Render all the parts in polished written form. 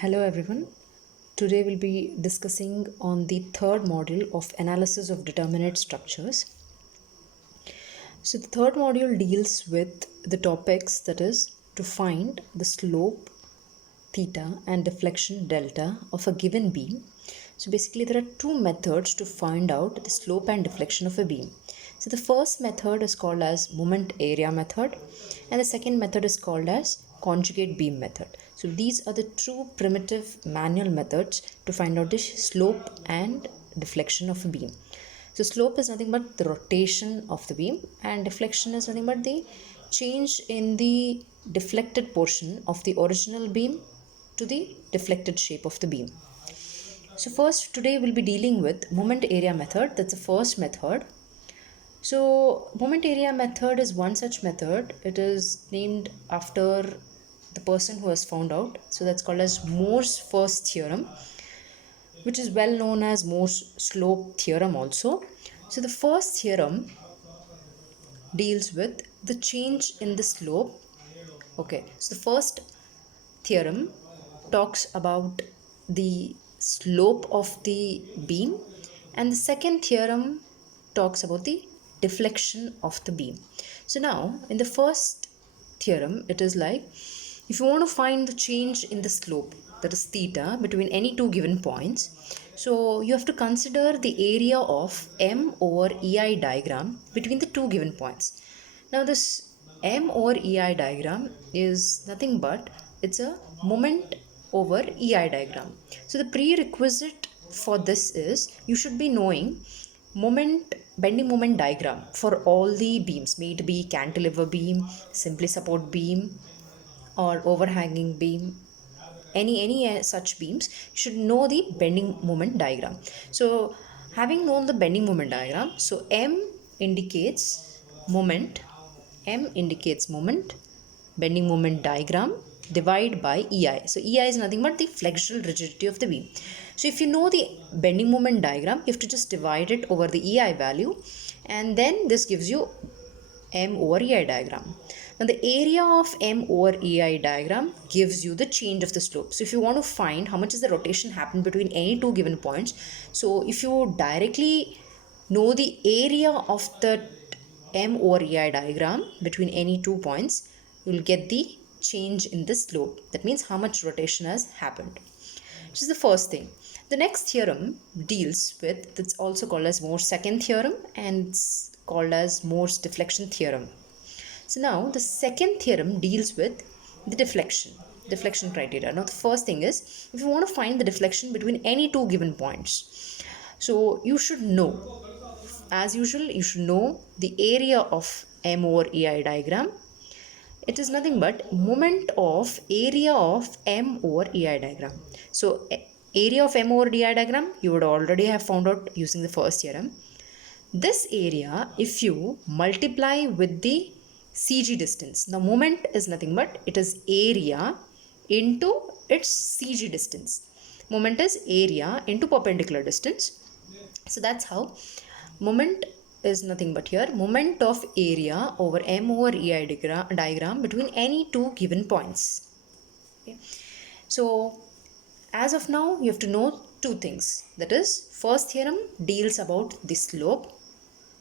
Hello everyone. Today we'll be discussing on the third module of analysis of determinate structures. So the third module deals with the topics that is to find the slope theta and deflection delta of a given beam. So basically there are two methods to find out the slope and deflection of a beam. So the first method is called as moment area method and the second method is called as conjugate beam method. So these are the two primitive manual methods to find out the slope and deflection of a beam. So slope is nothing but the rotation of the beam and deflection is nothing but the change in the deflected portion of the original beam to the deflected shape of the beam. So first today we'll be dealing with moment area method. That's the first method. So moment area method is one such method. It is named after the person who has found out. So that's called as Moore's first theorem, which is well known as Moore's slope theorem also. So the first theorem deals with the change in the slope. Okay, so the first theorem talks about the slope of the beam and the second theorem talks about the deflection of the beam. So now in the first theorem it is like, if you want to find the change in the slope, that is theta, between any two given points, so you have to consider the area of M over EI diagram between the two given points. Now this M over EI diagram is nothing but it's a moment over EI diagram. So the prerequisite for this is you should be knowing bending moment diagram for all the beams, may it be cantilever beam, simply support beam or overhanging beam, any such beams, you should know the bending moment diagram. So having known the bending moment diagram, so M indicates moment, bending moment diagram divide by EI. So EI is nothing but the flexural rigidity of the beam. So if you know the bending moment diagram, you have to just divide it over the EI value and then this gives you M over EI diagram. Now the area of M over EI diagram gives you the change of the slope. So if you want to find how much is the rotation happen between any two given points, so if you directly know the area of the M over EI diagram between any 2 points, you will get the change in the slope. That means how much rotation has happened. Which is the first thing. The next theorem deals with, that's also called as Moore's second theorem and it's called as Moore's deflection theorem. So now the second theorem deals with the deflection criteria. Now the first thing is, if you want to find the deflection between any two given points, so you should know, as usual, you should know the area of M over EI diagram. It is nothing but moment of area of M over EI diagram. So area of M over EI diagram you would already have found out using the first theorem. This area, if you multiply with the CG distance, now moment is nothing but it is area into its CG distance. Moment is area into perpendicular distance. So that's how moment is nothing but here moment of area over M over EI diagram between any two given points. Okay. So as of now you have to know two things, that is first theorem deals about the slope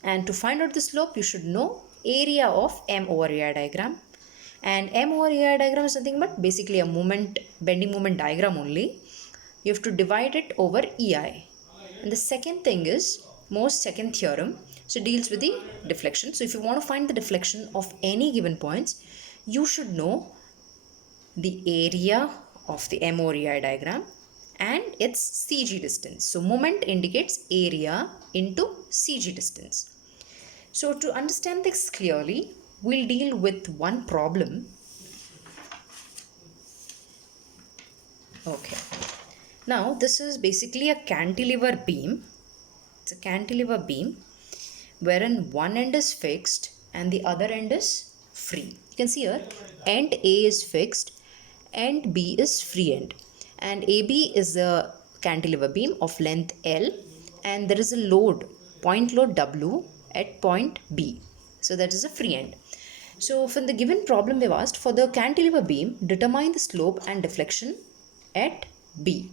and to find out the slope you should know area of M over EI diagram, and M over EI diagram is nothing but basically a bending moment diagram only. You have to divide it over EI. And the second thing is Moore's second theorem, so deals with the deflection. So if you want to find the deflection of any given points, you should know the area of the M over EI diagram and its CG distance. So moment indicates area into CG distance. So to understand this clearly, we'll deal with one problem. Okay. Now this is basically a cantilever beam. It's a cantilever beam wherein one end is fixed and the other end is free. You can see here end A is fixed, end B is free end, and AB is a cantilever beam of length L and there is a load, point load W at point B. So that is a free end. So from the given problem they've asked, for the cantilever beam determine the slope and deflection at B.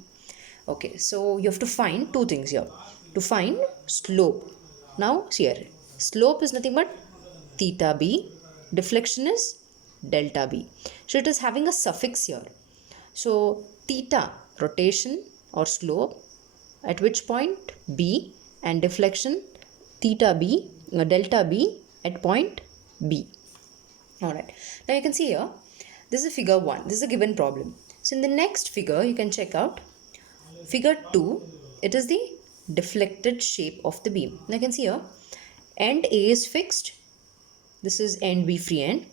Okay, so you have to find two things here. To find slope. Now, here, slope is nothing but theta B. Deflection is delta B. So it is having a suffix here. So theta, rotation or slope, at which point B, and deflection, theta B, delta B at point B. Alright, now you can see here, this is figure 1. This is a given problem. So in the next figure, you can check out figure 2. It is the deflected shape of the beam. Now you can see here, end A is fixed. This is end B free end.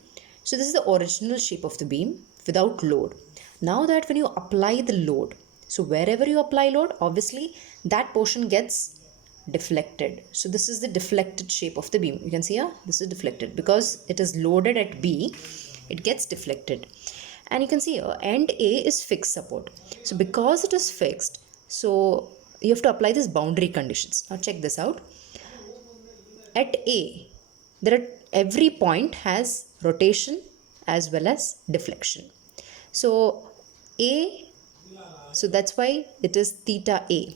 So this is the original shape of the beam without load. Now that when you apply the load, so wherever you apply load, obviously that portion gets deflected. So this is the deflected shape of the beam. You can see here, this is deflected because it is loaded at B, it gets deflected. And you can see here, end A is fixed support. So because it is fixed, so you have to apply this boundary conditions. Now check this out. At A, every point has rotation as well as deflection. So A, so that's why it is theta A.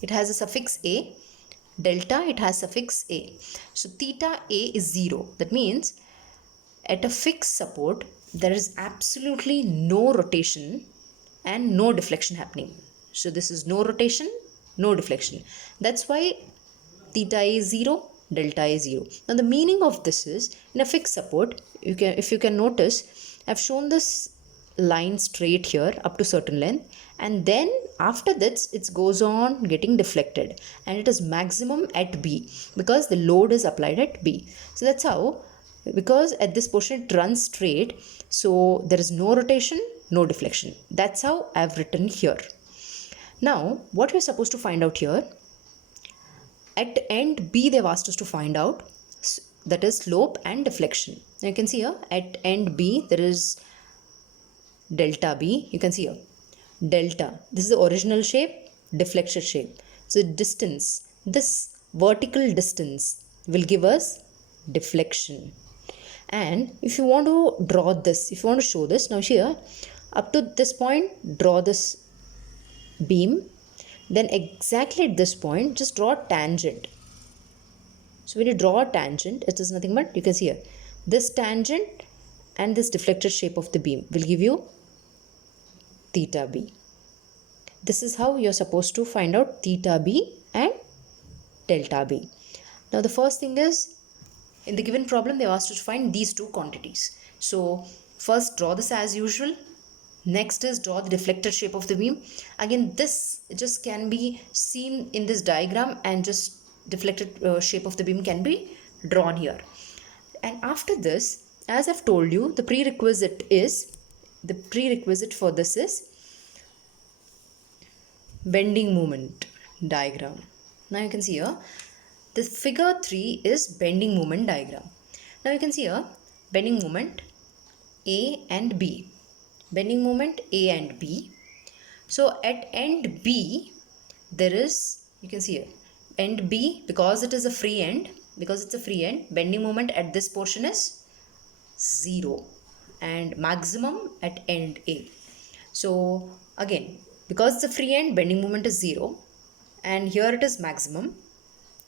It has a suffix A. Delta, it has suffix A. So theta A is 0. That means at a fixed support, there is absolutely no rotation and no deflection happening. So this is no rotation, no deflection. That's why theta A is 0, delta is 0. Now the meaning of this is, in a fixed support, if you can notice, I've shown this line straight here up to certain length, and then after this it goes on getting deflected, and it is maximum at B because the load is applied at B. So that's how, because at this portion it runs straight, so there is no rotation, no deflection. That's how I've written here. Now what we're supposed to find out here, at end B they've asked us to find out, that is slope and deflection. Now you can see here, at end B there is delta B. You can see here, delta, this is the original shape, deflected shape. So distance, this vertical distance will give us deflection. And if you want to draw this, if you want to show this, now here up to this point draw this beam, then exactly at this point just draw a tangent. So when you draw a tangent, it is nothing but, you can see here, this tangent and this deflected shape of the beam will give you theta B. This is how you're supposed to find out theta B and delta B. Now the first thing is, in the given problem they asked us to find these two quantities. So first draw this as usual. Next is draw the deflected shape of the beam. Again, this just can be seen in this diagram, and just deflected shape of the beam can be drawn here. And after this, as I've told you, the prerequisite for this is bending moment diagram. Now you can see here, this figure 3 is bending moment diagram. Now you can see here, bending moment A and B. Bending moment A and B. So at end B, there is, you can see here, end B, because it is a free end, bending moment at this portion is 0 and maximum at end A. So again, because it's a free end, bending moment is 0 and here it is maximum.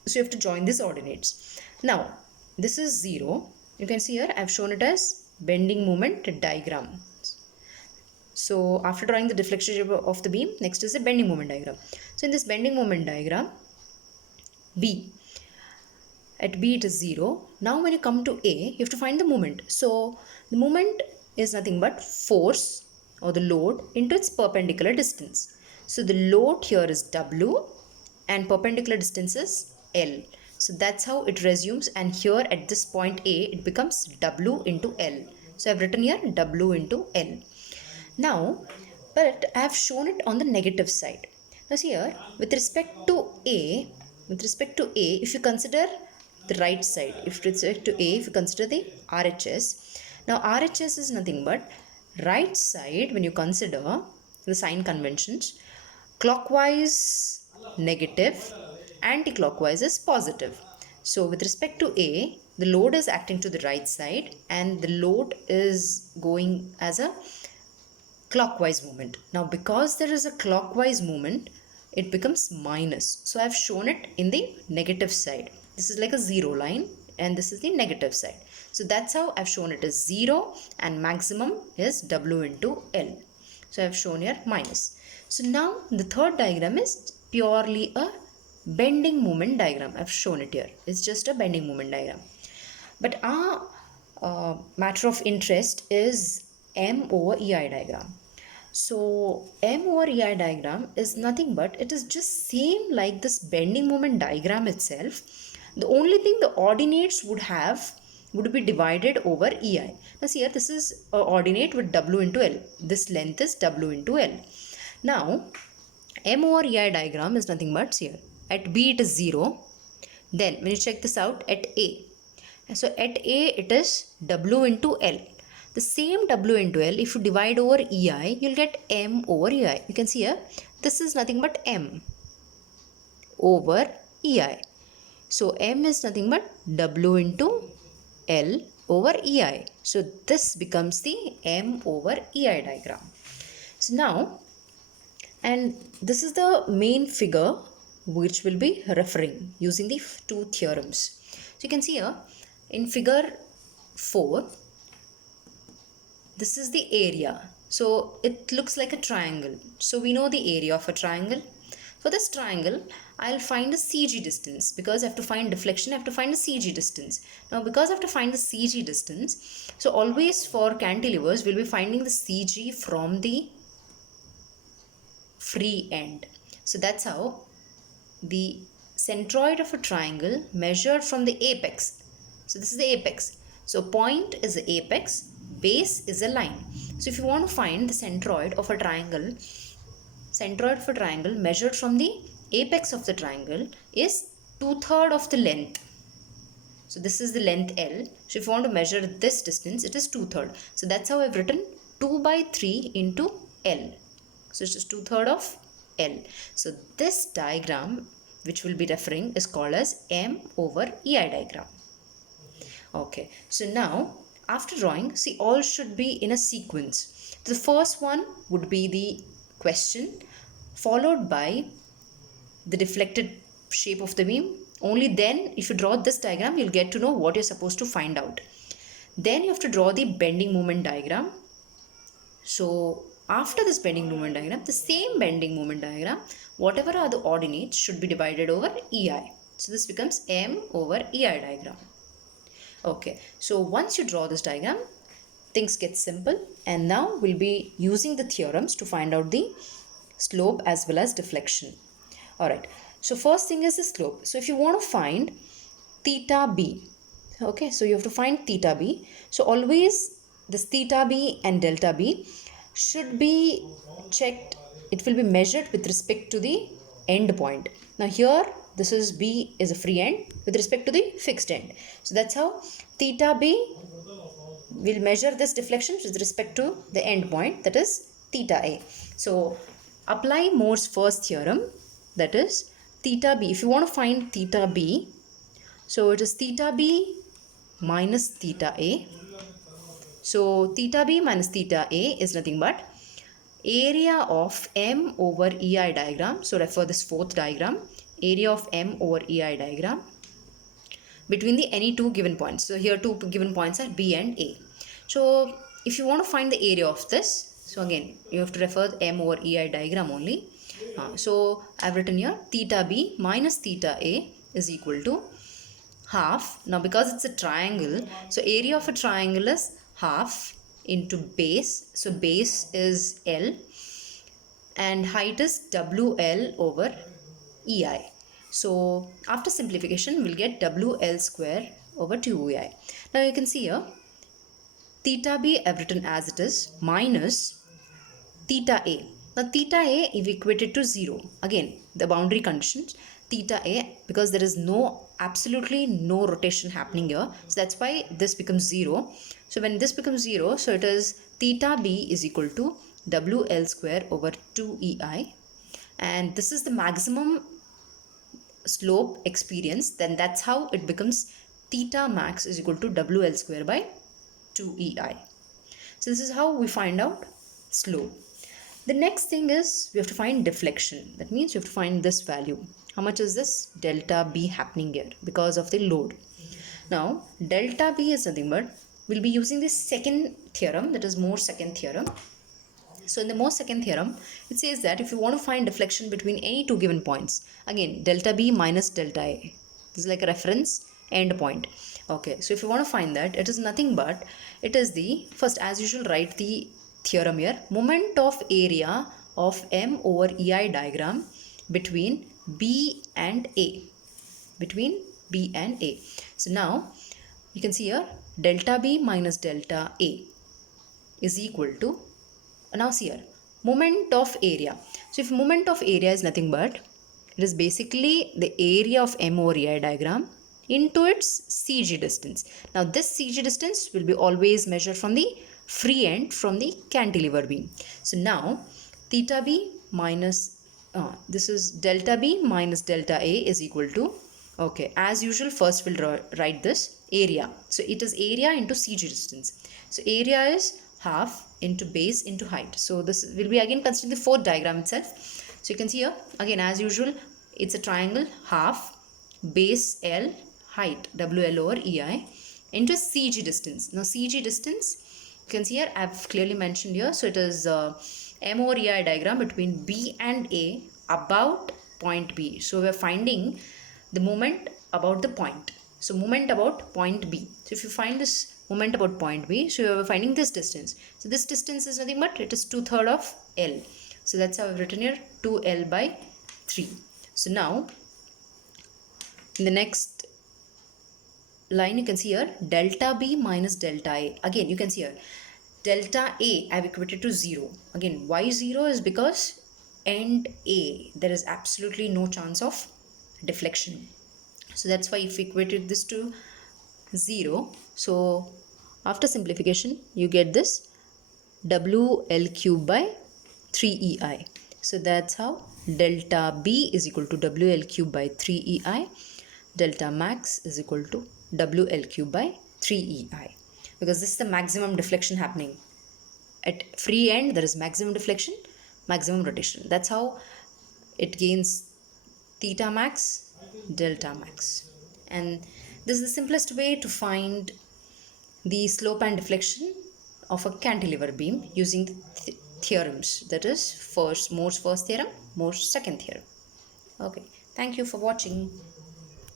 So you have to join these ordinates. Now this is 0. You can see here I've shown it as bending moment diagram. So after drawing the deflection shape of the beam, next is the bending moment diagram. So in this bending moment diagram, B, at B it is 0. Now when you come to A, you have to find the moment. So the moment is nothing but force or the load into its perpendicular distance. So the load here is W and perpendicular distance is L. So that's how it resumes, and here at this point A, it becomes W into L. So I've written here W into L. Now, but I have shown it on the negative side. Now see here, with respect to A, if you consider the right side, if you consider the RHS. Now RHS is nothing but right side. When you consider the sign conventions, clockwise negative, anti-clockwise is positive. So with respect to A, the load is acting to the right side and the load is going as a clockwise movement. Now because there is a clockwise movement, it becomes minus. So I've shown it in the negative side. This is like a zero line and this is the negative side. So that's how I've shown it as 0 and maximum is W into L. So I've shown here minus. So now the third diagram is purely a bending moment diagram. I've shown it here. It's just a bending moment diagram. But our matter of interest is M over EI diagram. So M over EI diagram is nothing but it is just same like this bending moment diagram itself. The only thing the ordinates would be divided over EI. Now see here, this is a ordinate with W into L. This length is W into L. Now M over EI diagram is nothing but here. At B it is 0. Then when you check this out at A. So at A it is W into L. The same W into L, if you divide over EI, you'll get M over EI. You can see here, this is nothing but M over EI. So M is nothing but W into L over EI. So this becomes the M over EI diagram. So now, and this is the main figure which will be referring using the two theorems. So you can see here in figure 4, this is the area. So it looks like a triangle. So we know the area of a triangle. For this triangle, I'll find the CG distance because I have to find deflection. I have to find the CG distance. Now because I have to find the CG distance, so always for cantilevers, we'll be finding the CG from the free end. So that's how the centroid of a triangle measured from the apex. So this is the apex. So point is the apex, base is a line. So if you want to find the centroid of a triangle measured from the apex of the triangle is 2/3 of the length. So this is the length L. So if you want to measure this distance, it is 2/3. So that's how I've written 2/3 into L. So it's just 2/3 of L. So this diagram which we'll be referring is called as M over EI diagram. Okay, so now after drawing, see, all should be in a sequence. The first one would be the question, followed by the deflected shape of the beam. Only then, if you draw this diagram, you'll get to know what you're supposed to find out. Then you have to draw the bending moment diagram. So after this bending moment diagram, the same bending moment diagram, whatever are the ordinates should be divided over EI. So this becomes M over EI diagram. Okay, so once you draw this diagram, things get simple, and now we'll be using the theorems to find out the slope as well as deflection. Alright, so first thing is the slope. So if you want to find theta B, okay, so you have to find theta B. So always this theta B and delta B should be checked. It will be measured with respect to the end point. Now here, this is B is a free end with respect to the fixed end. So that's how theta B will measure this deflection with respect to the end point, that is theta A. So apply Moore's first theorem, that is theta B. If you want to find theta B, so it is theta B minus theta A. So theta B minus theta A is nothing but area of M over EI diagram. So refer this fourth diagram, area of M over EI diagram between the any two given points. So here two given points are B and A. So if you want to find the area of this, so again you have to refer the M over EI diagram only. So I've written here theta B minus theta A is equal to half. Now because it's a triangle, so area of a triangle is half into base. So base is L and height is WL over EI. So after simplification, we'll get WL square over 2EI. Now you can see here, theta B I've written as it is minus theta A. Now theta A is equated to 0. Again, the boundary conditions, theta A, because there is absolutely no rotation happening here. So that's why this becomes 0. So when this becomes 0, so it is theta B is equal to WL square over 2EI. And this is the maximum slope experience, then that's how it becomes theta max is equal to WL square by 2EI. So this is how we find out slow. The next thing is we have to find deflection. That means you have to find this value. How much is this delta B happening here because of the load? Now delta B is nothing but we'll be using the second theorem, that is Moore's second theorem. So in the Moore's second theorem, it says that if you want to find deflection between any two given points, again delta B minus delta A, this is like a reference end point. Okay, so if you want to find that, it is nothing but it is the first, as usual, write the theorem here. Moment of area of M over EI diagram between B and A. Between B and A. So now you can see here delta B minus delta A is equal to, now see here, moment of area. So if moment of area is nothing but it is basically the area of M over EI diagram into its CG distance. Now this CG distance will be always measured from the free end from the cantilever beam. So now theta B minus this is delta B minus delta A is equal to, okay, as usual, first we'll write this area. So it is area into CG distance. So area is half into base into height. So this will be again considering the fourth diagram itself. So you can see here again, as usual, it's a triangle, half base L, height WL over EI into CG distance. Now CG distance, you can see here I've clearly mentioned here. So it is M over EI diagram between B and A about point B. So we are finding the moment about the point. So moment about point B. So if you find this moment about point B, so you are finding this distance. So this distance is nothing but it is 2/3 of L. So that's how I've written here 2L by 3. So now in the next line you can see here delta B minus delta A. Again you can see here delta A I have equated to 0. Again why 0 is because end A there is absolutely no chance of deflection. So that's why if we equated this to 0, so after simplification you get this WL cube by 3EI. So that's how delta B is equal to WL cube by 3EI. Delta max is equal to WL cube by 3EI. Because this is the maximum deflection happening. At free end there is maximum deflection, maximum rotation. That's how it gains theta max, delta max. And this is the simplest way to find the slope and deflection of a cantilever beam using the theorems, that is Moore's first theorem, Moore's second theorem. Okay, thank you for watching.